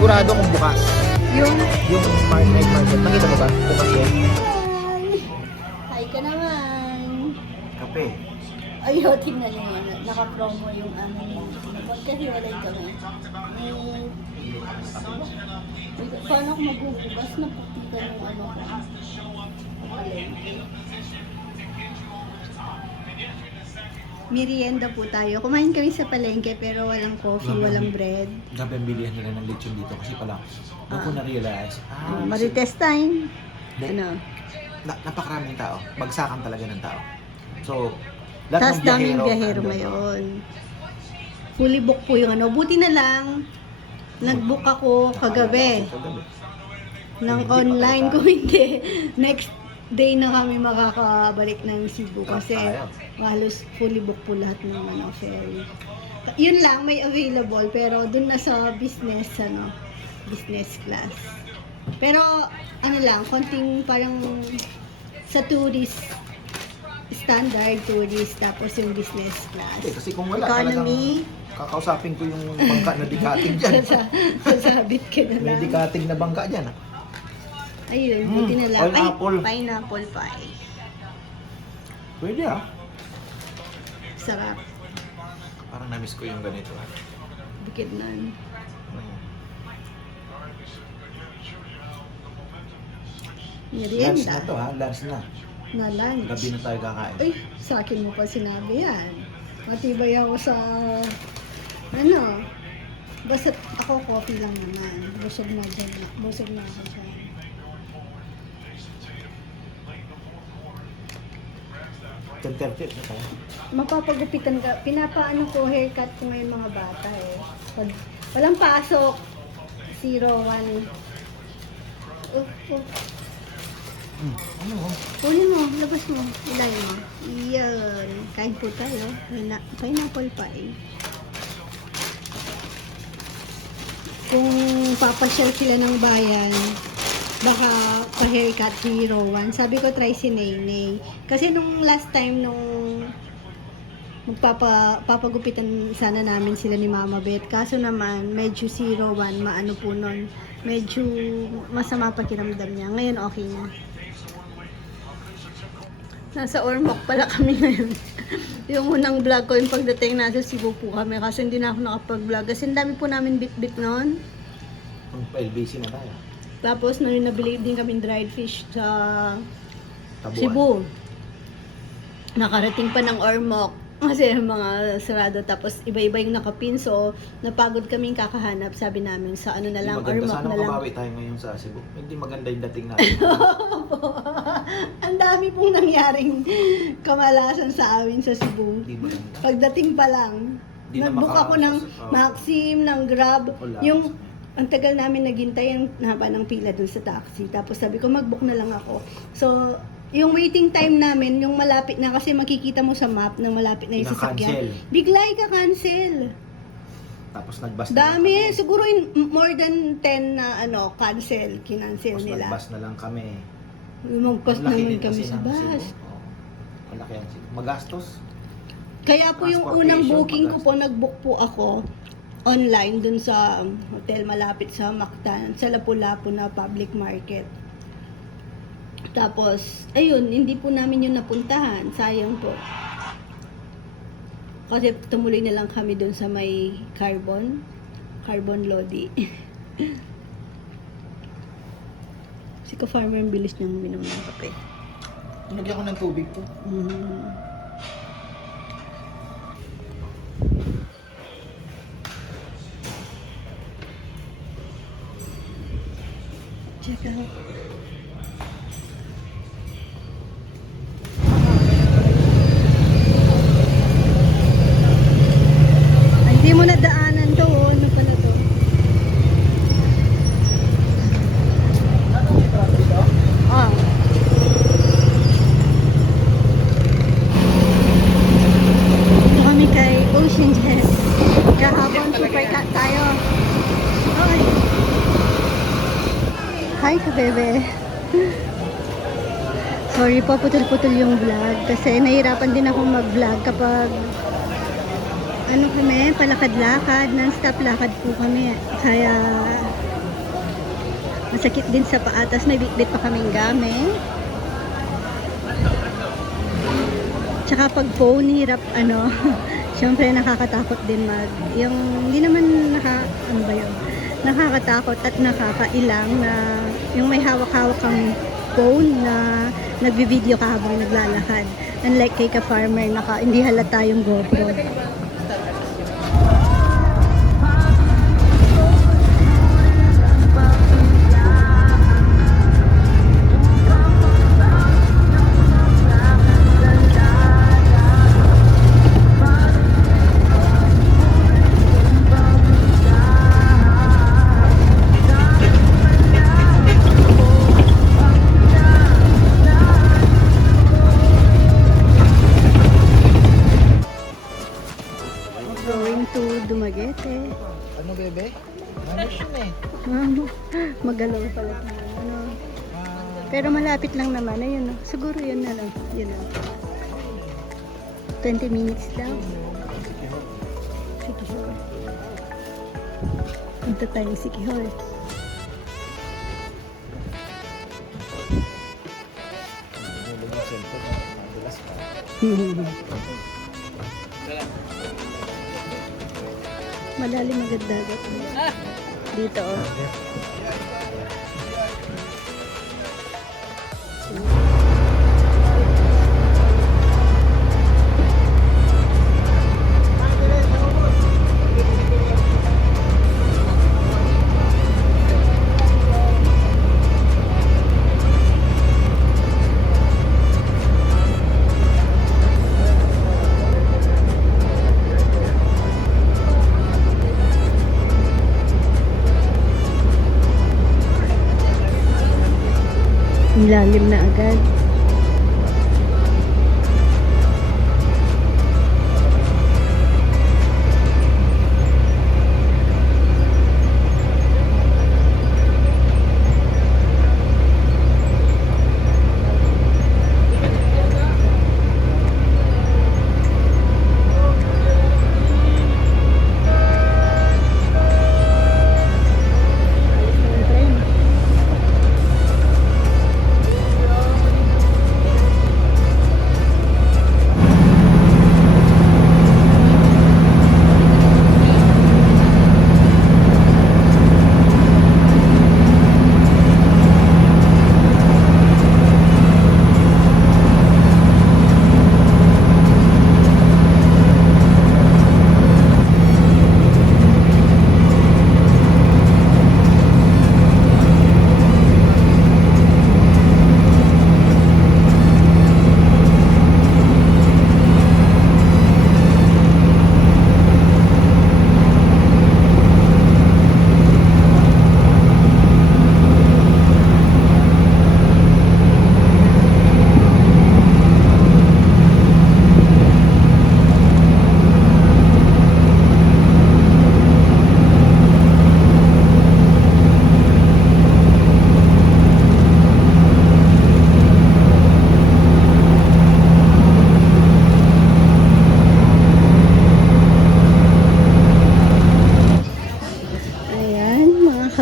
sigurado kung bukas. Yung... Yung night market, nakita mo ba? Bukas yan. Hi ka naman. Kape. Ayaw, tingnan nyo nga. Naka-promo yung ano. Kasi walay kami. Paano ako maghuhugas? Napakita yung ano ko. Merienda po tayo. Kumain kami sa palengke pero walang coffee, walang bread. Gabi ang bilihan nila ng lechon dito kasi pala doon ko na-realize. Marites time. Ano? Napakaraming tao. Bagsakan talaga ng tao. So, lahat Tapos ng daming biyahero biyahero ngayon. Fully book po yung ano. Buti na lang, nag-book ako kagabi ng online. Kung hindi, next day na kami makakabalik ng Cebu kasi halos fully book po lahat ng ano, ferry. Yun lang, may available pero dun na sa business, ano, business class. Pero ano lang, konting parang sa tourist, standard tourist, tapos yung business class. Kasi kung wala economy, kakausapin ko yung bangka na dikating dyan. sasabit ka na May lang. dikating na bangka dyan. Ayun, buti na lang. Pineapple. Ay, pineapple pie. Pwede Sarap. Parang na-miss ko yung ganito. Bukid nun. Lunch Merienda. na to lunch na. Na lunch. Gabi na tayo kakain. Uy, sa akin mo pa sinabi yan. Matibay ako sa, ano, basta ako coffee lang naman. Busog na dyan. Busog na ako dyan. $10.30 na tayo. Mapapagupitan ka. Pinapaano ko haircut ko ngayon mga bata eh. Pag walang pasok, 01. Ano? Huli mo, labas mo, ilay mo. Iyan. Kain po tayo. Pineapple pie. Kung papasyal sila ng bayan, baka pa-haircut 01. Sabi ko, try si Naynay. Kasi nung last time, nung papagupitan sana namin sila ni Mama Beth. Kaso naman, medyo 01, maano po nun. Medyo masama pakiramdam niya. Ngayon, okay na. Nasa Ormoc pala kami ngayon. Yung unang vlog ko, yung pagdating nasa Cebu po kami. Kasi hindi na ako nakapag-vlog. Kasi ang dami po namin bit-bit noon. Ang LBC na tayo. Tapos nabili din kami dried fish sa Tabuan. Cebu. Nakarating pa ng Ormoc. Kasi mga sarado. Tapos iba-iba yung nakapin. So, napagod kaming kakahanap. Sabi namin sa ano na lang, Maganda. Ormoc Sana na lang. makabawi tayo ngayon sa Cebu. Hindi maganda yung dating natin. Ang dami pong nangyaring kamalasan sa amin sa Cebu. Hindi maganda. Pagdating pa lang, Di na nag-book ako ng maka- Maxim, ng Grab. Wala. Yung, ang tagal namin naghintay, ang haba ng pila dun sa taxi. Tapos sabi ko, mag-book na lang ako. So, yung waiting time namin, yung malapit na, kasi makikita mo sa map na malapit na yung sasakyan. Ina-cancel. Bigla ka-cancel. Tapos nagbas na Dami, lang kami. siguro more than 10 na cancel, kinancel Tapos nila. nagbas na lang kami. Lumagpas Malaki naman din kami kasi sa ng bus. Cebu. Oo. Malaki ang Cebu. Magastos. Kaya po yung unang Transportation, booking ko magastos. po, nag-book po ako online dun sa hotel malapit sa Mactan, sa Lapu-Lapu na public market. Tapos, ayun, hindi po namin yun napuntahan. Sayang po. Kasi tumuloy na lang kami dun sa may Carbon Lodi. Si ka-farmer ang bilis niyang minom ng kape. Nagyan ko ng tubig to. Check out. Ay, hindi mo na daanan to, oh. Ano pala to? Ah. Dito kami kay Ocean Jet. Kahapon, super cat tayo. Ay. Hi, kabebe. Sorry po, putol-putol yung vlog. Kasi nahirapan din ako mag-vlog kapag ano kami, palakad-lakad, non-stop lakad po kami. Kaya Masakit din sa paa, tas may bitbit pa kaming gamit. Tsaka pag phone, hirap syempre nakakatakot din yung hindi naman ano ba yun? Nakakatakot at nakakailang na yung may hawak-hawak kang phone na nagbi-video ka habang naglalakad. Unlike kay ka-farmer, hindi halata yung GoPro. Going to Dumaguete. Ano, bebe? Manis yun eh. Magalaw pala. Pero malapit lang naman. Ayun, siguro yun na lang. Yun lang. 20 minutes daw. Sikihor. Punta tayong Sikihor. Malalim agad dagat. Dito oh. Lalim na agad.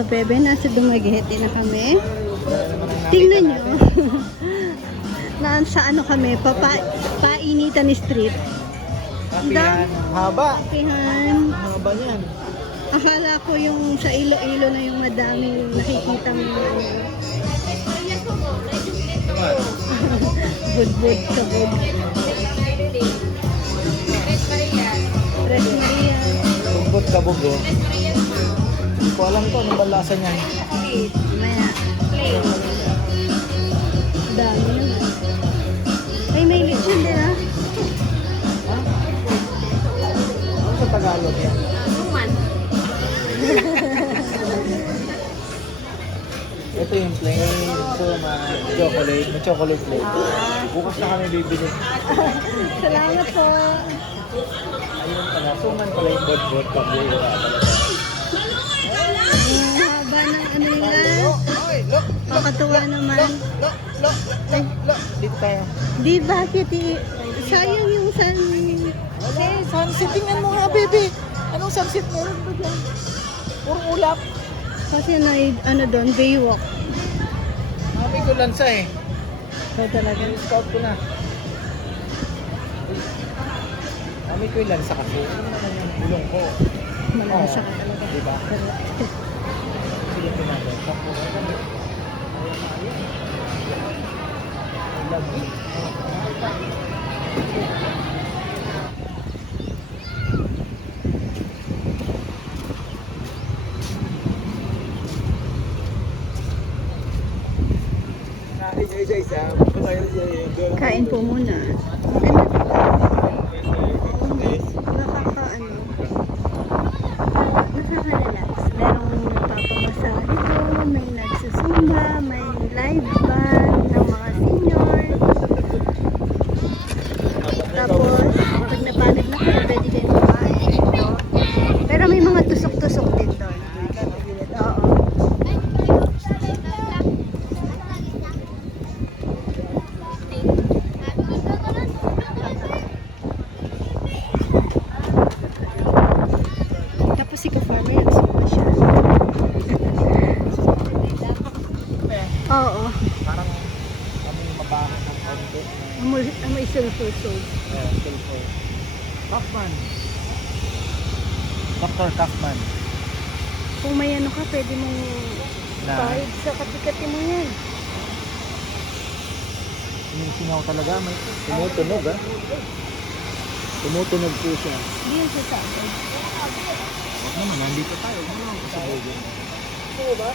Bebe, nasa Dumaguete na kami. Tingnan nyo. Nasa ano kami, Painitan Street. Kapihan. Haba. Kapihan. Haba niyan. Akala ko yung sa Iloilo na yung madaming nakikita mo. Bud-bud ka bud. Tres Maria. Bubot ka bugo. Hindi ko alam ko anong balasa niyan. Maya. Dami naman. Ay, may lechon din ah. Ha? Ano sa Tagalog yan? Ito yung plain. Ito chocolate. May chocolate flavor. Bukas na kami bibili. Salamat po. Ayun pala. Suman pala yung bot-bot pag Haba ng ano nila. Kakatuwa naman. Ay, Dito tayo. di bakit sayang yung Sunset. Tingnan mo nga, baby. Anong sunset meron ba dyan? Puro ulap. Kasi ano doon, Baywalk. Mami ko lansa eh. So talaga. Scout ko na. Mami ko yung lansa kasi. Ano naman yung bulong ko? Malasa ka talaga. Diba? Sige ko natin. Tapos, I love you. Kain po muna. Nakaka-ano. Nakaka-relax. Merong nagpapamasahe doon, may nagsusumba, may live band ng mga senior. Tapos, pag napagod na kayo, pwede kayo kumain. No? Pero may mga tusok-tusok din doon. Oo. Tapos si ka-farmer, nagsumba siya. Oo. Parang kami mabahan ng konti. Amoy sulfur soap. Sulfur. Kaufman. Dr. Kaufman. Kung may ano ka, pwede mong Na? pahid sa katikati mo yan. Singaw talaga. May tumutunog ah. Tumutunog po siya. Hindi yan sasabi. Huwag naman, nandito tayo. Ano naman sa bugo? Oo ba?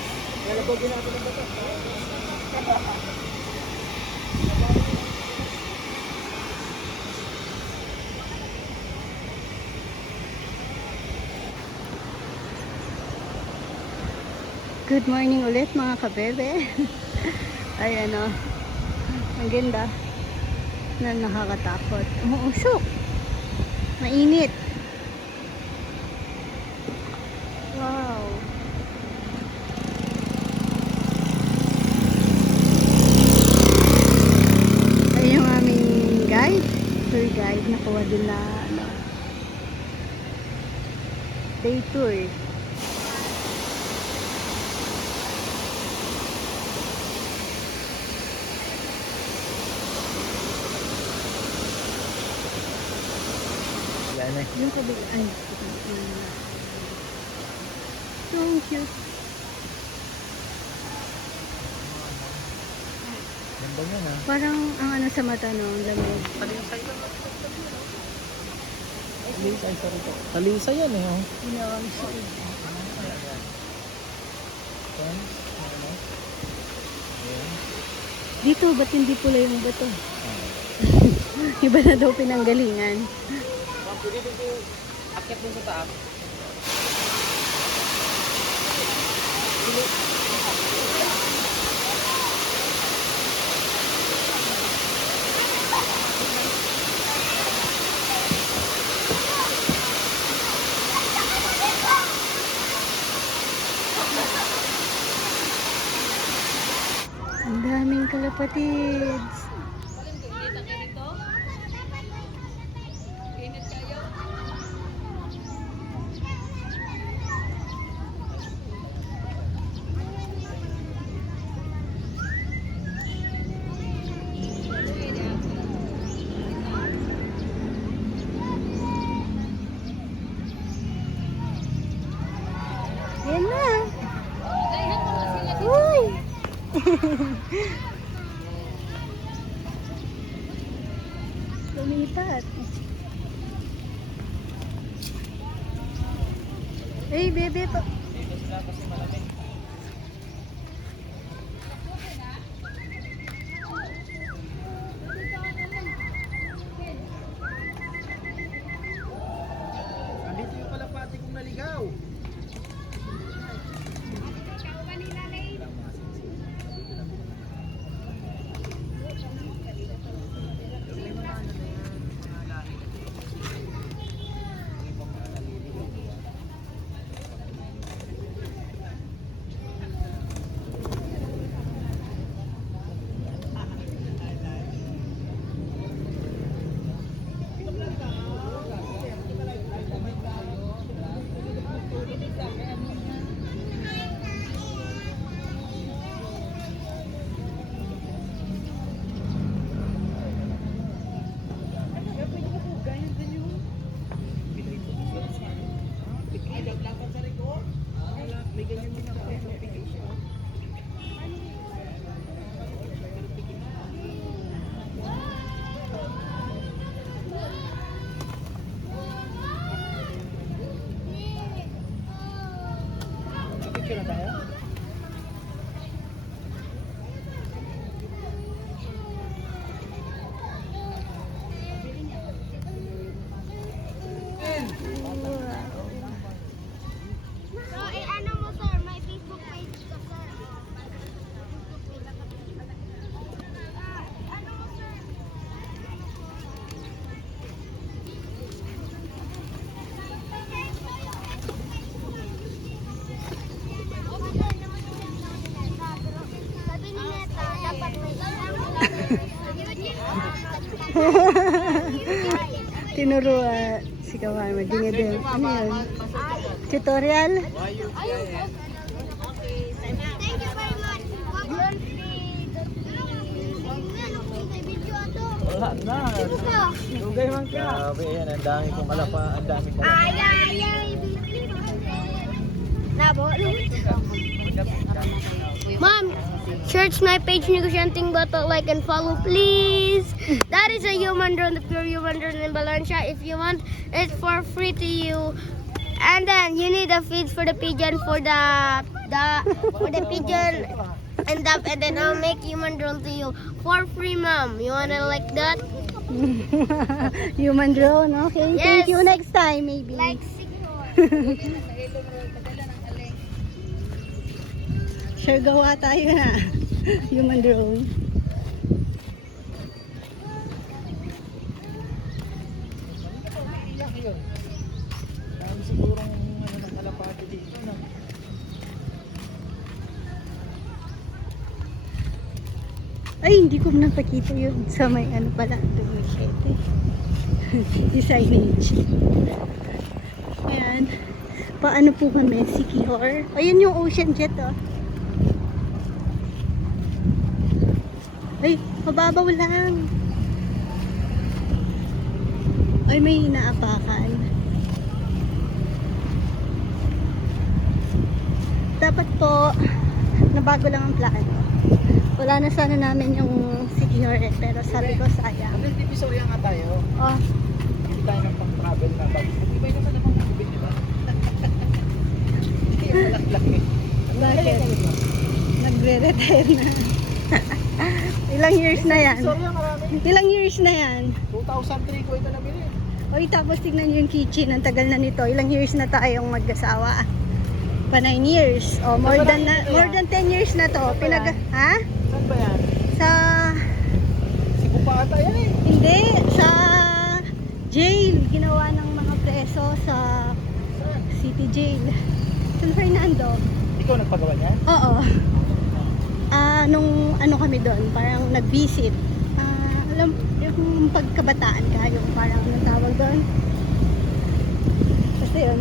Nalagogin natin ang bato. Good morning ulit mga kabebe. Ay ano, ang ganda na nakakatakot. Umuusok. Mainit. Wow. Ay yung aming guide, tour guide, nakuha din na ano, day tour. Yan eh. Yung kabila, ay, so cute. Ganda niya na. Parang ang ano sa mata no, ang lamig. Talisay lang. Talisay sa rito. Talisay yan eh. Oh. Ginawang suod. Yan. Ano? Yan. Dito, ba't hindi pula yung bato? Iba na daw pinanggalingan. Pwede dito akyat dun sa taas. Ang daming kalapatids. Yan na. Uy! Lumipat. Eh, bebe pa. Dito sila kasi malamig. Nandito yung kalapati kong naligaw. Picture na tayo? So, ano mo sir, may Facebook page ka sir. Ano mo sir? Sabi ni Neta, dapat may Tinuruan si Kawan. Dinidin. Ano yun? Tutorial? Thank you very much. Wag video ato. Wala na. Ano ka? Dugay man ka. Grabe yan, ang dami kong kalapa, ang dami kong Ay, ay, ay. Nabo? Mom, search my page Negotianting Bato, like and follow please. That is a human drone, the pure human drone in Valencia. If you want, it's for free to you. And then you need a feed for the pigeon for the pigeon and then I'll make human drone to you for free, mom. You wanna like that? Human drone. Okay. Thank Yes. you. Next time, maybe. Like secure. Sure, gawa tayo na. Human drone. iyak yun. Dami sigurong ano ng kalapati dito na. Ay, hindi ko napakita yun sa may ano pala. Dumikete. Yung signage. Ayan. Paano po kami? Secure. Ayan yung Ocean Jet, oh. Ay, mababaw lang. Ay, may inaapakan. Dapat po, nabago lang ang plano. Wala na sana namin yung secure eh, pero sabi ko sayang. Ano, di Visoria nga tayo. Oh, Hindi tayo ng pang-travel na bag. Ibay naman naman ang bibig, di ba? Hindi yung malaki-laki. bakit? Nagre-retire na. Ilang years na yan? Visoria marami. Ilang years na yan? 2003 ko ito nabili. Oy, tapos tignan nyo yung kitchen. Ang tagal na nito. Ilang years na tayong mag-asawa? Pa 9 years. Oh, more than 10 years na to. Ha? Saan ba yan? Sa Cebu pa ata yan eh. hindi sa jail ginawa ng mga preso sa Saan? City Jail. San Fernando. Ikaw nagpagawa niyan? Oo. Nung ano kami doon, parang nag-visit. Alam, yung pagkabataan ka, yung parang anong tawag doon. Basta yun.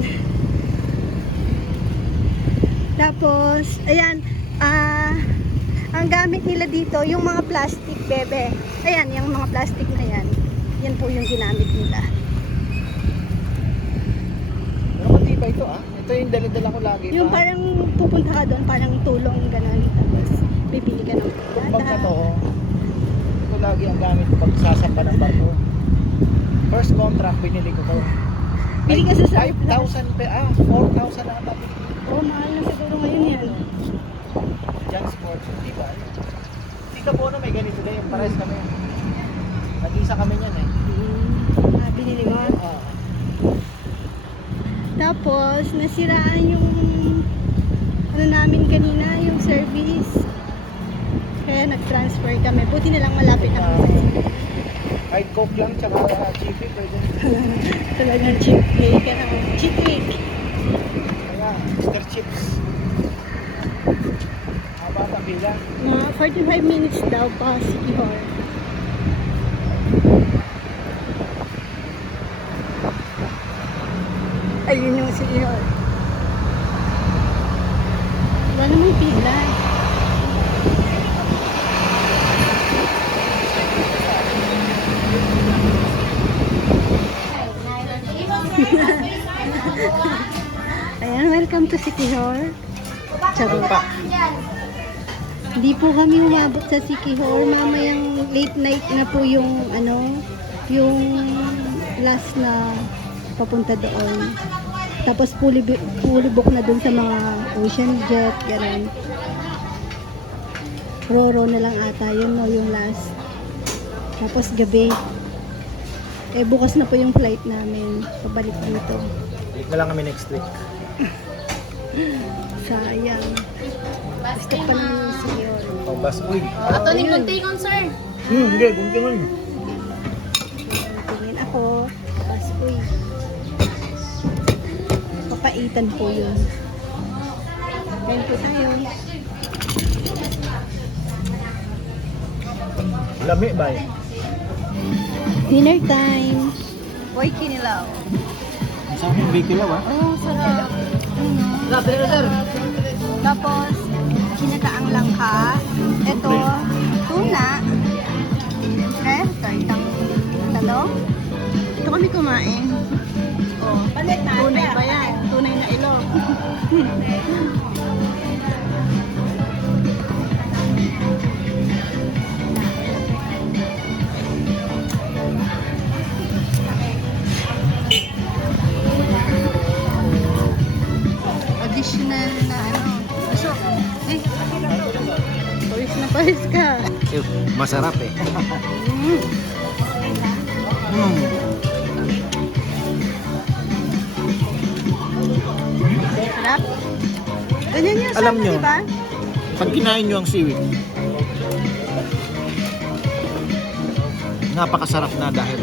Tapos, ayan, ang gamit nila dito, yung mga plastic, bebe. Ayan, yung mga plastic na yan. Yan po yung ginamit nila. Pero matibay ito ah. Ito yung dala-dala ko lagi Yung pa. parang pupunta ka doon, parang tulong gano'n. Tapos, bibili ka ng Bag na data. to. Ito lagi ang gamit ko pag sasampa ng barko. First contract, binili ko to. Bili ka sa 5,000 4,000 na ata. Oh, mahal na siguro ngayon yan. Jan Sports, di ba? Hindi ka po na may ganito din, yung pares kami. Nag-isa kami niyan eh. Binili mo. Oo. Tapos, nasiraan yung ano namin kanina, yung service. Kaya nag-transfer kami. Buti na lang malapit na kami. Kahit Coke lang, tsaka chippy, pwede. Talagang cheap week. Cheap week. Kaya, Mr. Chips. Haba pa bilang. Mga 45 minutes daw pa City Hall. Ayun yung City Hall. Wala namang pila. Ayan, welcome to City Hall. Charot. Pa. Hindi po kami umabot sa Sikihor. Mamayang late night na po yung yung last na papunta doon. Tapos fully book na dun sa mga Ocean Jet, gano'n. Roro na lang ata, yun no, yung last. Tapos gabi. Bukas na po yung flight namin. Pabalik dito. Balik na lang kami next week. Sayang. Gusto pa naman yung Sikihor. Oh, bas. Uy. Ato ni Yun. kunti concern. Hindi, kuntingan. Tingin ako. Tapos, uy. Papaitan po yun. Kain po tayo. Lami ba? Dinner time. Boy, kinilaw. Sa akin, bigila ba? Oh, sarap. Tapos, kinataang langka. Ito, tuna. Eh, kaitang talong. Ito kami kumain. Oh, tunay ba yan? Tunay na ilong. Additional na Gusto. Pawis na pawis ka. Masarap eh. Sarap. Ganyan yung Alam sarap, nyo. diba? Pag kinain nyo ang seaweed, napakasarap na dahil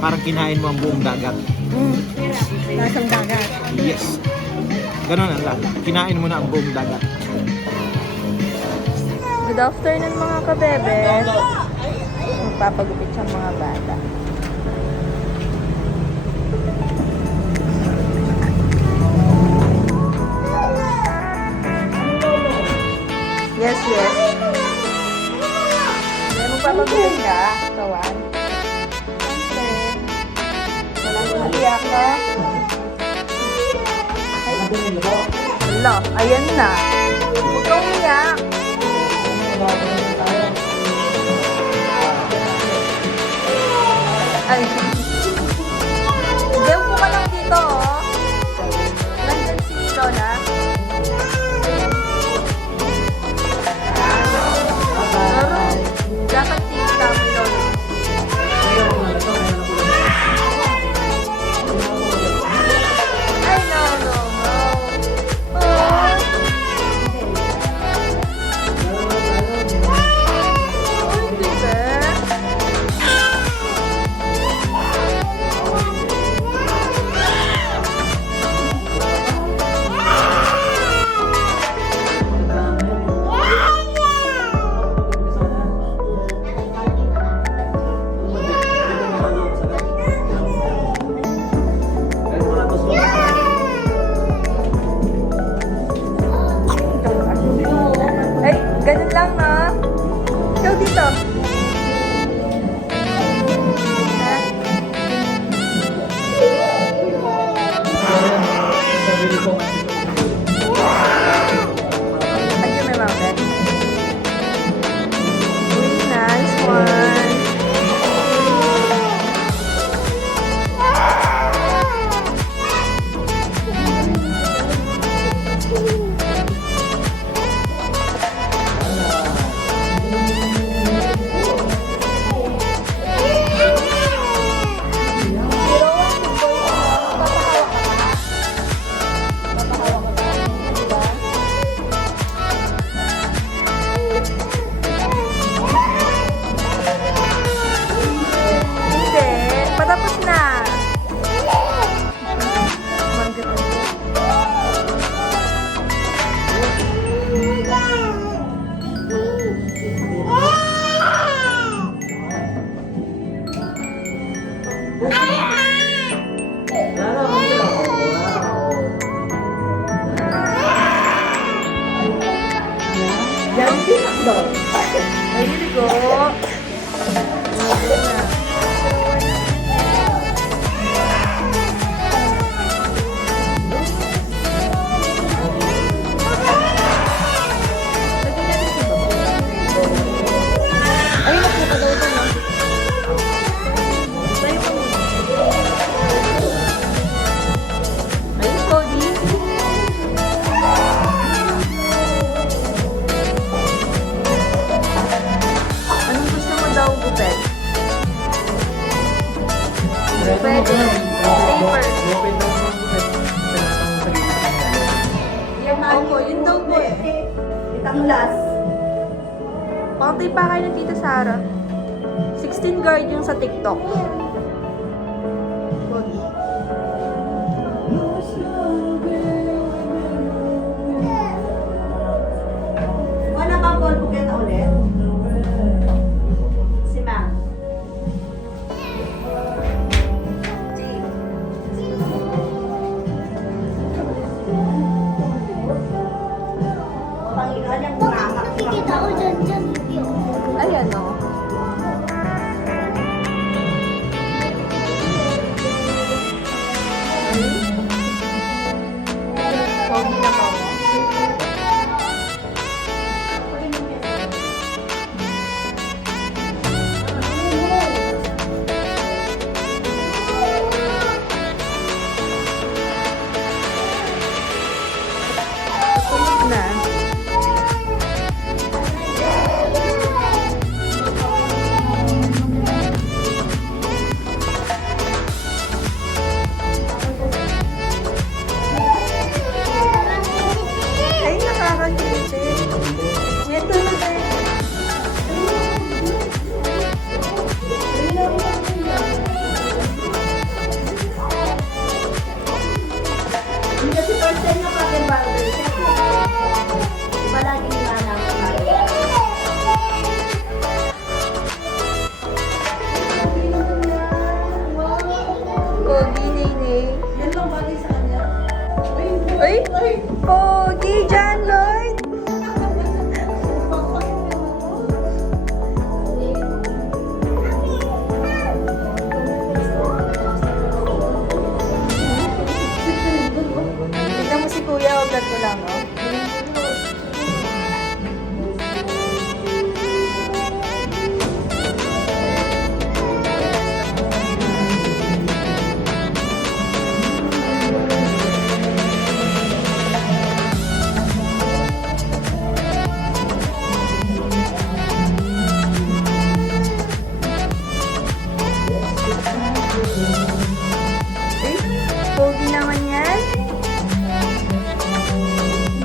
parang kinain mo ang buong dagat. Lasang dagat. Yes. Ganun ang lasa. Kinain mo na ang buong dagat. Good afternoon mga kabebe. Magpapagupit sa mga bata. Yes, yes. May magpapagupit ka, kawan. Walang umiyak ka. Hala, ayan na. Huwag kang umiyak. Ay. Hindi, upo ka lang dito, oh. Nandyan si Lola. Laro. Dapat si Tami Lola. Ay, no, no, no. Oh. Opo, yun daw po eh. Itang last. Pakatay pa kayo ng Tita Sara. 16 guard yung sa TikTok. Wala bang ball buketa ulit? Si Ma'am. Panginoon yung bumamak. Nakikita ko dyan yun. Ayan o. Pogi na po. Tulog na. Ay, nakakakiliti. Ito na tayo. Hindi kasi first time na kagad barber. Diba lagi nilalang ko tayo? Pogi, Nene. Yan lang bagay sa kanya. Ay! Pogi, John Lloyd! Tignan mo si Kuya, o vlog ko lang, oh. Ay, pogi naman yan.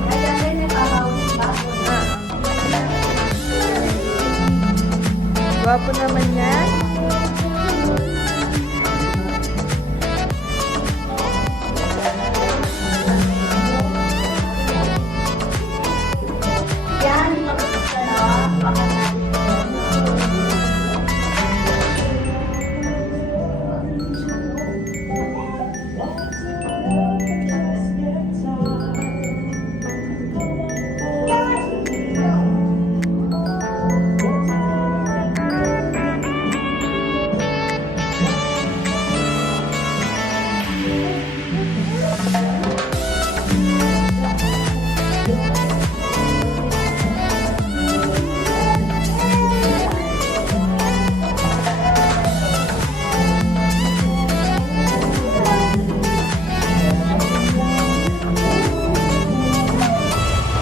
Kaya rin yung kakawin ba? Gwapo naman yan. Yan, ano, baka natin.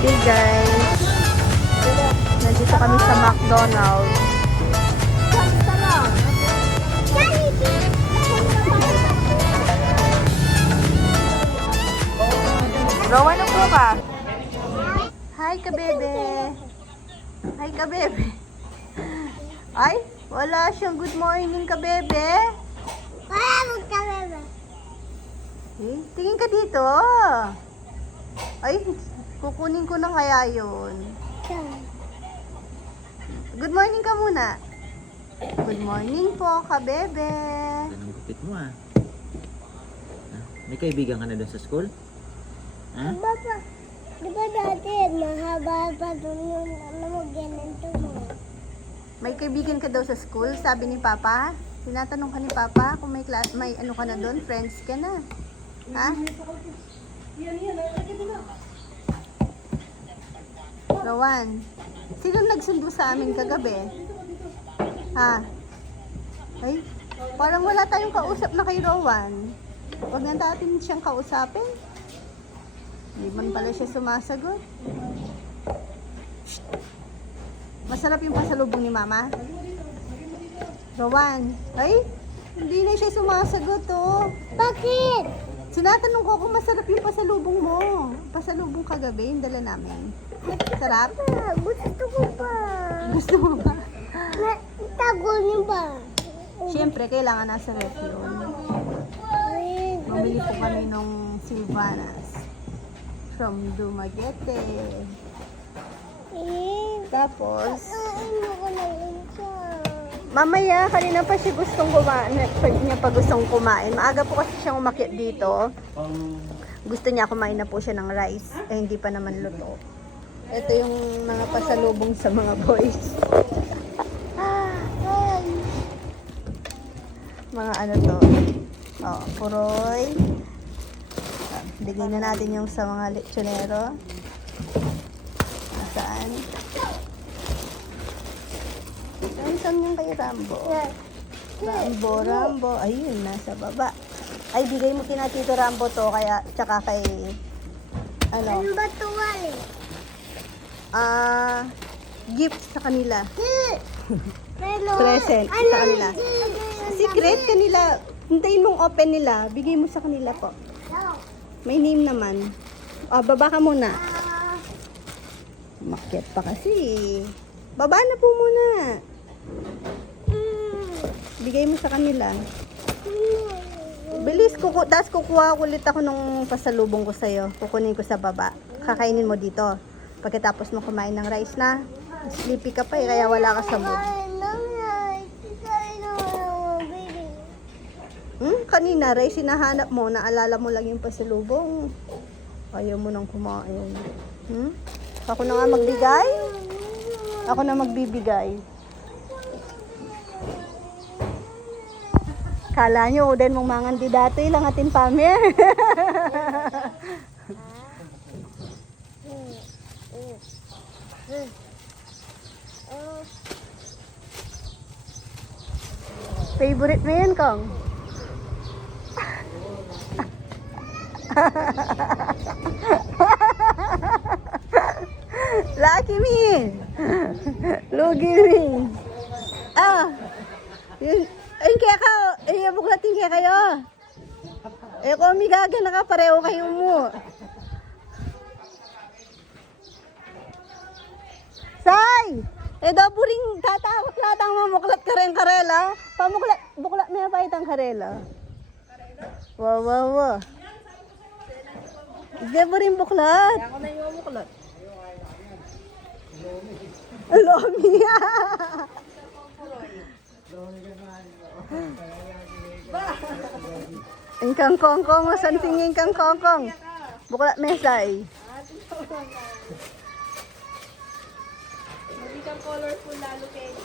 Hey guys, nandito kami sa McDonald's. Rowan, ano po ka? Hi ka bebe. Hi ka bebe. Ay, wala siyang good morning ka bebe. Eh, tingin ka dito. Ay, kukunin ko na kaya yun. Good morning ka muna. Good morning po, kabebe. Anong gupit mo ah? May kaibigan ka na doon sa school? Ha? Papa, di ba dati mahaba pa doon yung ano mo, ganito mo? May kaibigan ka daw sa school, sabi ni Papa. Tinatanong ka ni Papa kung may ano ka na doon, friends ka na. Ha? Rowan, sino nagsundo sa amin kagabi? Ha? Ay, parang wala tayong kausap na kay Rowan. Huwag na natin siyang kausapin. Hindi man pala siya sumasagot. Shh. Masarap yung pasalubong ni Mama. Rowan, ay, hindi na siya sumasagot, oh. Bakit? Sinatanong ko kung masarap yung pasalubong mo. Pasalubong kagabi, yung dala namin. Sarap? Gusto ko pa. Gusto mo ba? Tago niyo ba? Siyempre, kailangan nasa ref yun. Bumili po kami nung Silvanas from Dumaguete. Tapos, Ano ko na yun siya? mamaya, kanina pa siya gustong kumain. Niya pa gustong kumain. Maaga po kasi siyang umakyat dito. Gusto niya kumain na po siya ng rice. Eh, hindi pa naman luto. Ito yung mga pasalubong sa mga boys. Mga ano to. Oh, puroy. Bigyan na natin yung sa mga lechonero. Nasaan? Saan yung kay Rambo? Rambo. Ayun, nasa baba. Ay, bigay mo kina Tito Rambo to, kaya, tsaka kay, ano, Ano ba tuwali? gift sa kanila. Pero, Present sa kanila. Secret kanila. Hintayin mong open nila. Bigay mo sa kanila po. May name naman. O, baba ka muna. Makyat pa kasi. Baba na po muna. Bigay mo sa kanila. Bilis, tapos kukuha ulit ako nung pasalubong ko sa'yo. Kukunin ko sa baba. Kakainin mo dito. Pagkatapos mo kumain ng rice na, sleepy ka pa eh, kaya wala ka sa mood. Kanina, rice hinahanap mo, naalala mo lang yung pasalubong. Ayaw mo nang kumain. Ako na nga magbigay? Ako na magbibigay. Kala nyo, din mong mga kandidato lang atin pamer. Favorite mo yan, Kong? Lucky me! Lugi me! Yun, ay, kaya ka, buklatin kaya kayo. Kung umigaga na ka, pareho kayo mo. Say! Daw buring tatawag latang mamuklat ka rin karela. Buklat mo yung paitang karela. Wow. Hindi mo rin buklat. Ako na yung mamuklat. Lomi. Ang kangkongkong, santingin kang kongkong. Buklat mesay. Magiging colorful lalo kayo.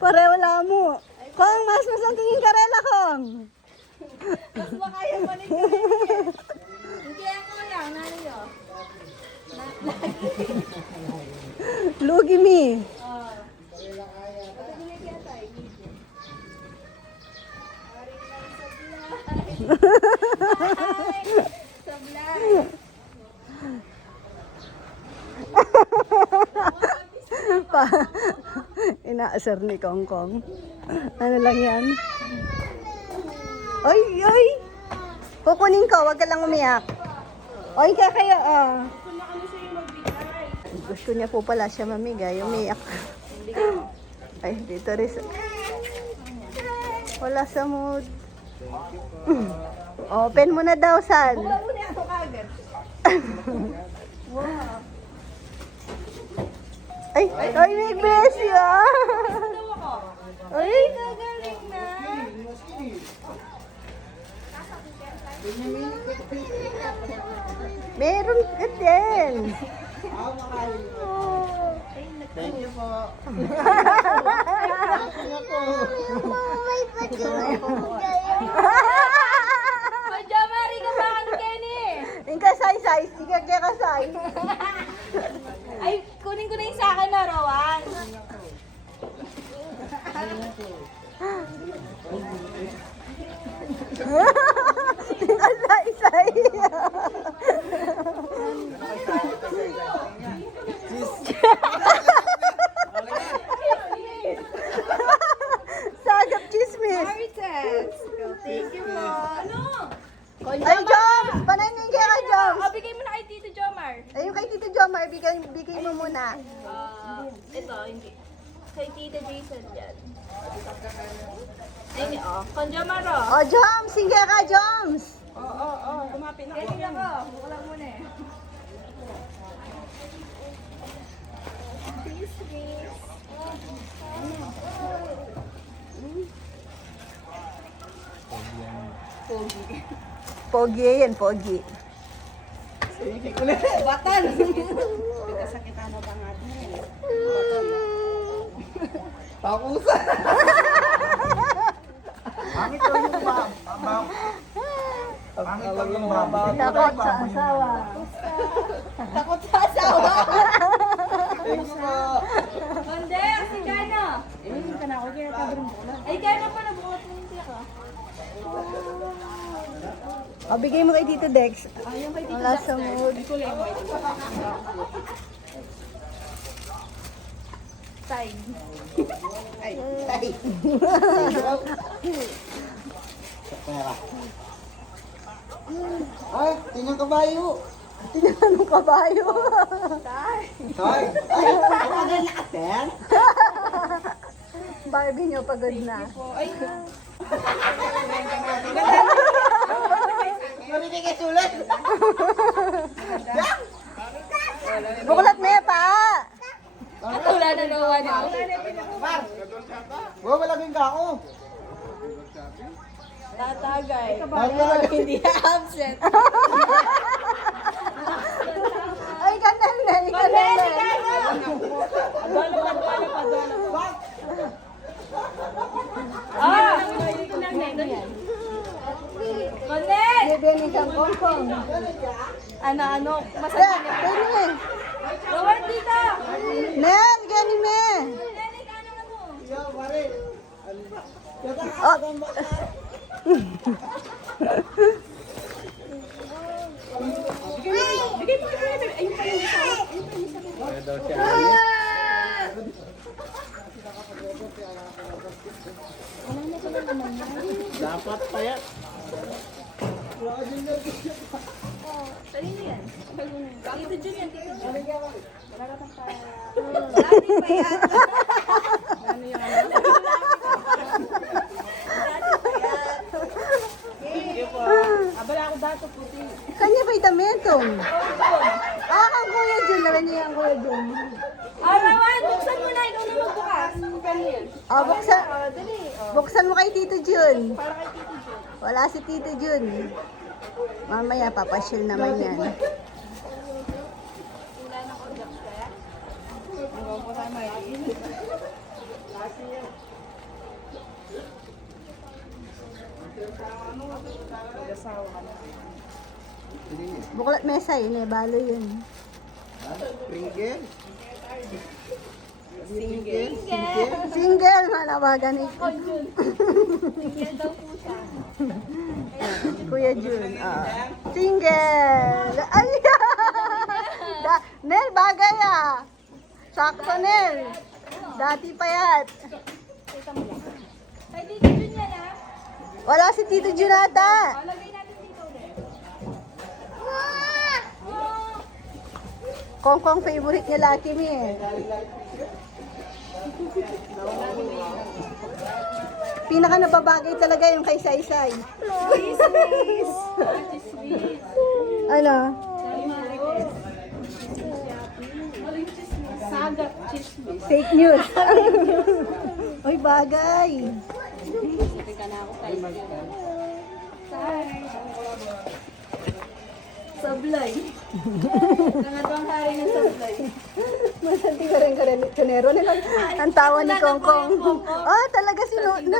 Pareho lang mo. Kong, mas ang tingin karela, Kong. Mas makaya pa nito. Hindi ako lang, nariyo. Lugi mi. Inaasar ni Kong Kong. Ano lang yan? Oy! Kukunin ko, wag ka lang umiyak. Oy, kaya kayo, Gusto niya po pala siya mamigay, umiyak. Ay, dito rin. Wala sa mood. Open mo na daw, San. Ay, may blessing ah. Ay, Gagaling na. meron ka din. Thank you po. Pajamari ka ba kan Kenny? Yung kasay-say, sige kaya kasay. Ay, kunin ko na yung sa akin na, Rowan. Yung kasay-say. Kay Tita Jason yan. Ay, Kanjamaro. Oh, Joms! Sige ka, Joms! Kumapit na ako. Wala muna eh. Pogi yan, pogi. Batan! Pakusa. Pangit daw yung Pangit daw yung Takot sa asawa. Takot sa asawa. Thank you po. Mande, si Gana. Ay, Gana pa nabuhat mo yung tiyak ah. O, bigay mo kay Tito Dex. Wala sa mood. Side. Pera. Ay, tingnan kabayo. Tingnan anong kabayo. Ay, ay, ten. Barbie nyo, pagod na. Marinig ka sulat. Buklat na pa. Wala na nawa na. Wow, malaging ka ako. Tatagay. Hindi absent. Ay, ganun na. Ikaw na. Manet! Bibili kang kongkong. Ano, Masaya. Pwede. Lower dito! Nel, gani me. Oh. Dapat pa yan. Dito dyan yan, dito dyan. Kanya ba itamentong? Ah, ang kuya Jun. Laman niya ang kuya Jun. Arawan, buksan mo na, ikaw na magbukas. Ah, buksan mo kay Tito Jun. Wala si Tito Jun. Mamaya, papasyal naman yan. Buklat mesa yun eh, balo yun. Pringel. Single. Single, manawagan ni Kuya Jun. Single! Ay! Nel, bagay ah! Sakto, Nel! Dati pa yan. Ay, dito dyan yan ah. Wala si Tito Jun ata. Lagay natin dito ulit. Kongkong favorite niya Lucky Me eh. Pinaka nababagay talaga yung kay Saysay. Ano? Sagat chismis. Fake news. Oy, bagay. Sablay. Nangatwang hari ng sablay. Masanti ka rin kanero nila. Ang tawa ni Kongkong. Oh, talaga sinuot na.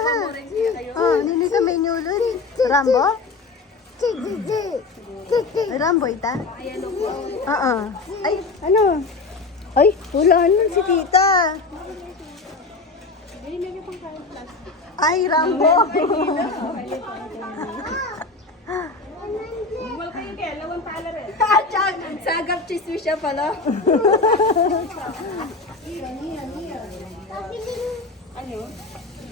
Oh, nini ka may nyulod. Rambo? Ay, Rambo ita? Oo. Ay, ano? Ay, wala nun si tita. Ay, Rambo. Sagap chismis siya pala. Ano?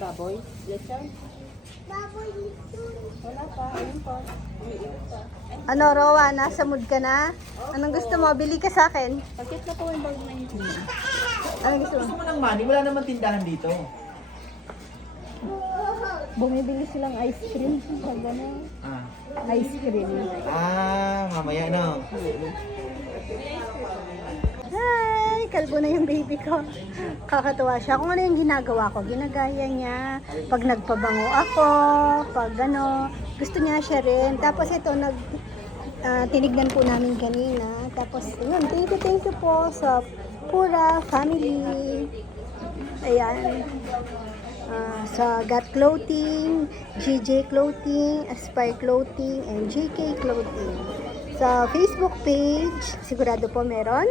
Baboy? Lechon? Wala pa. Ayun pa. Ano, Rowa, nasa mood ka na? Anong gusto mo? Bili ka sa akin. Pagkit na po yung bag na yun. Ano gusto mo? Gusto mo ng money? Wala naman tindahan dito. Bumibili silang ice cream. Pag ano, Ah. ice cream. Mamaya no. Hi! Kalbo na yung baby ko. Kakatuwa siya. Kung ano yung ginagawa ko, ginagaya niya. Pag nagpabango ako, pag ano, gusto niya siya rin. Tapos ito, tinignan po namin kanina. Tapos, yun, thank you po sa Pura Family. Ayan. Sa Got Clothing, GJ Clothing, Aspire Clothing, and JK Clothing. Sa Facebook page, sigurado po meron.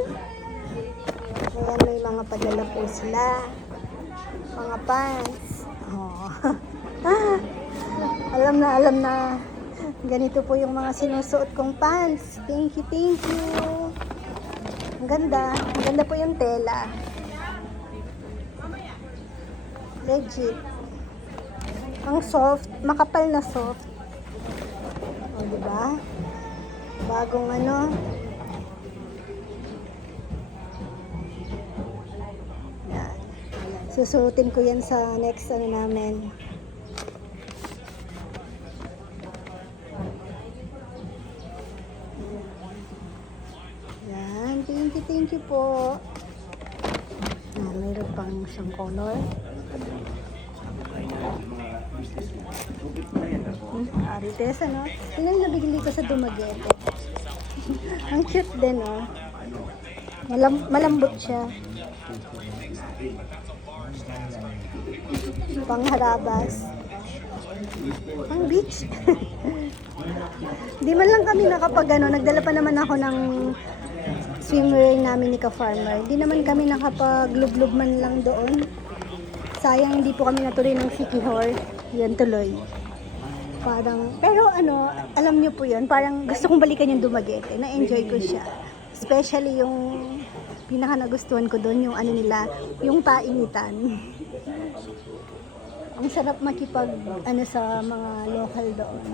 Ayan, may mga padala po sila. Mga pants. Oh. alam na. Ganito po yung mga sinusuot kong pants. Thank you. Ang ganda. Ang ganda po yung tela. Legit. Ang soft. Makapal na soft. O, diba? Bagong ano. Yan. Susuotin ko yan sa next ano namin. Yan. Thank you po. Mayroon pang isang color. Arites, ano? Tingnan na bigli ko sa Dumaguete. Ang cute din, oh. Malambot siya. Pangharabas. Ang beach. Di man lang kami nakapag ano, nagdala pa naman ako ng swimwear namin ni Ka-Farmer. Di naman kami nakapag-lub-lub man lang doon. Sayang hindi po kami natuloy ng Sikihor. Yan tuloy. Parang, pero ano, alam niyo po yun, parang gusto kong balikan yung Dumaguete. Na-enjoy ko siya. Especially yung pinaka nagustuhan ko doon, yung ano nila, yung painitan. Ang sarap makipag, ano sa mga local doon.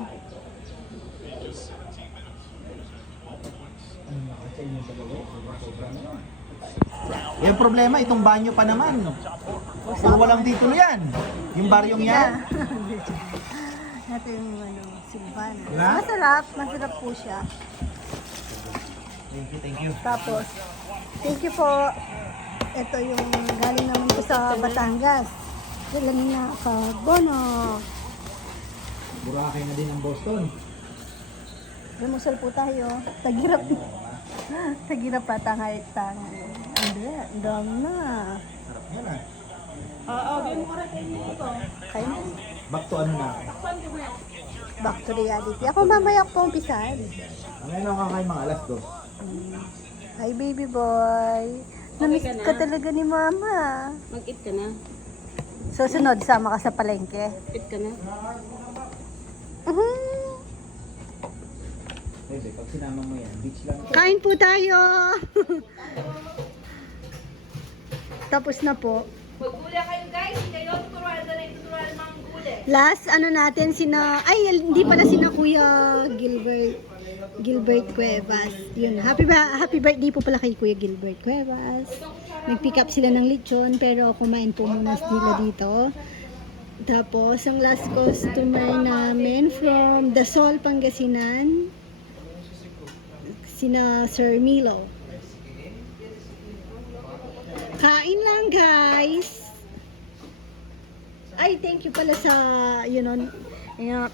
Yung problema, itong banyo pa naman. Puro walang titulo yan. Yung baryong yan. Ito yung ano, Silvana. Diba? Masarap po siya. Thank you. Tapos, thank you po. Ito yung galing naman ko sa Batangas. Ilan na bono. Boracay na din ang Boston. Remusal po tayo. Tagirap. Tagirap pa, tangay-tangay. Hindi, dam na. Sarap yan ah. Kain na. Back to ano na. Back to reality. Ako mamaya po umpisan. Ngayon ako kakain mga alas 2. Hi baby boy. Namiss ka talaga ni mama. Mag-eat ka na. Susunod, sama ka sa palengke. Eat ka na. Bebe, pag sinama mo yan, beach lang. Kain po tayo. Tapos na po. Maggula kayo guys. Kayo tuturuan na rin. Tuturuan mga gula. Last, ano natin, hindi pala sina Kuya Gilbert Cuevas. Yun, happy birthday po pala kay Kuya Gilbert Cuevas. Nag-pick up sila ng lechon, pero kumain po muna sila dito. Tapos, ang last customer namin from Dasol, Pangasinan, sina Sir Milo. Kain lang, guys. Ay, thank you pala sa,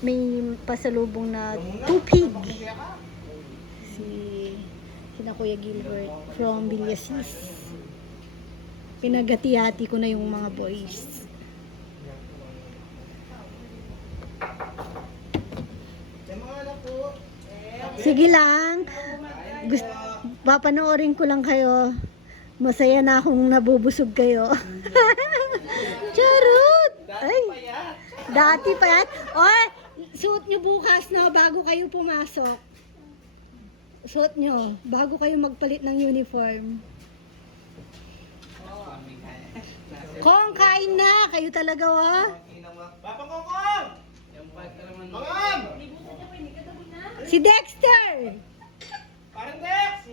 may pasalubong na tupig. Sina Kuya Gilbert from Villasis. Pinagati-hati ko na yung mga boys. Sige lang. Papanoorin ko lang kayo. Masaya na akong nabubusog kayo. Charot! Ay, dati pa yan. Oy, suot nyo bukas na bago kayo pumasok. Suot nyo bago kayo magpalit ng uniform. Kong, kain na! Kayo talaga, wa? Papa Kokong! Kokong! Si Dexter! Parang Dex!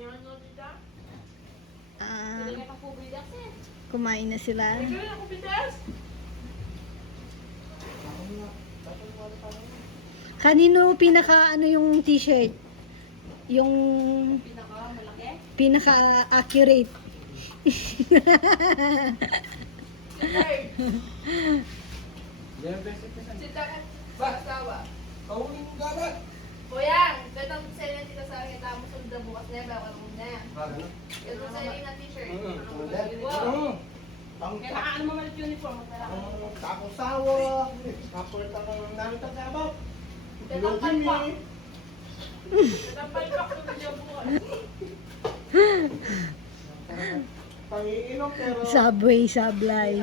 Kumain na sila. Kanino pinaka ano yung t-shirt? Yung pinaka accurate. Kuya, ito ang sa'yo na tita sa akin. Tapos ang bukas na yan, baka na yan. Ito sa'yo na t-shirt. Wow. Kaya nakaano mo malit uniform. Tapos sawa, kaport ang namin tagsabap. Tatampal pa. Tatampal pa kung niya bukas. Pangiinom pero... Subway, sablay.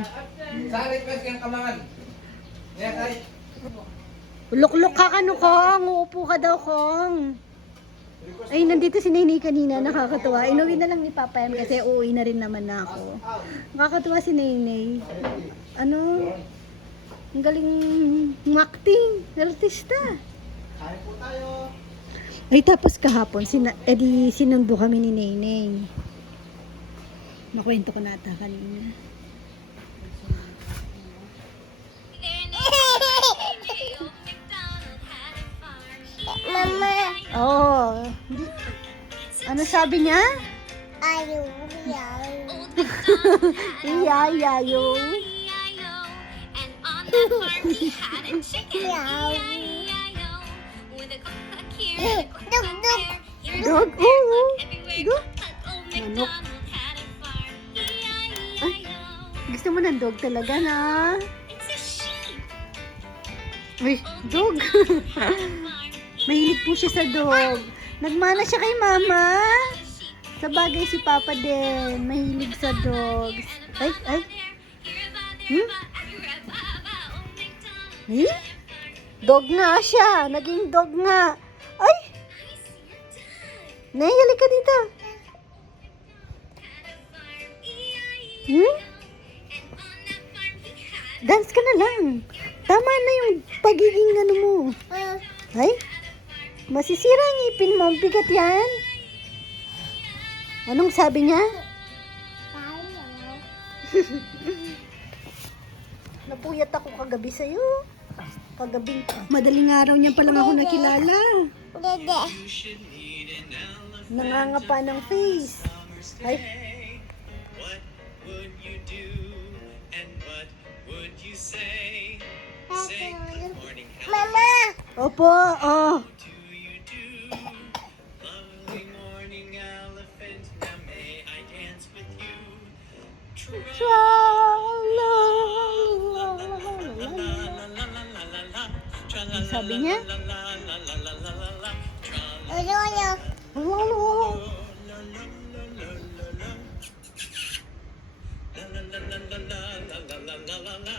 Sa request yung kamangan. Yan, ay. Lukluk ka kano, Kong. Uupo ka daw, Kong. Ay, nandito si Nainay kanina. Nakakatuwa. Inuwi na lang ni Papa yan kasi uuwi na rin naman na ako. Nakakatuwa si Nainay. Ano? Ang galing acting. Artista. Kain po tayo. Ay, tapos kahapon, sinundo kami ni Nainay. Nakwento ko na ata kanina. Mama, Oh. Ano sabi niya? ayaw. Iyayayo. Dug, dug. Dog? Oo. Dog? Manok. Ay, gusto mo ng dog talaga na? Uy, dog. Mahilig po siya sa dog. Nagmana siya kay mama. Sa bagay si Papa din. Mahilig sa dogs. Ay, ay. Hmm? Eh? Dog nga siya. Naging dog nga. Ay! Nayali ka dito. Hmm? Dance ka na lang. Tama na yung pagiging ano mo. Ay? Masisira ang ngipin mo. Bigat yan. Anong sabi niya? Napuyat ako kagabi sa'yo. Kagabi. Madaling araw niya pa lang ako nakilala. Dede. Nangangapa ng face. Ay. What would you do and what would you say? Say good morning, how Mama. Opo, oh. do you do? Lovely morning elephant, now may I dance with you? Tra la La la la la la la la. Tra la la Sabi niya? la la la la la la la la. Tra la Ano yun? Lalo. la la la la la la. La la la la la la la la la la la.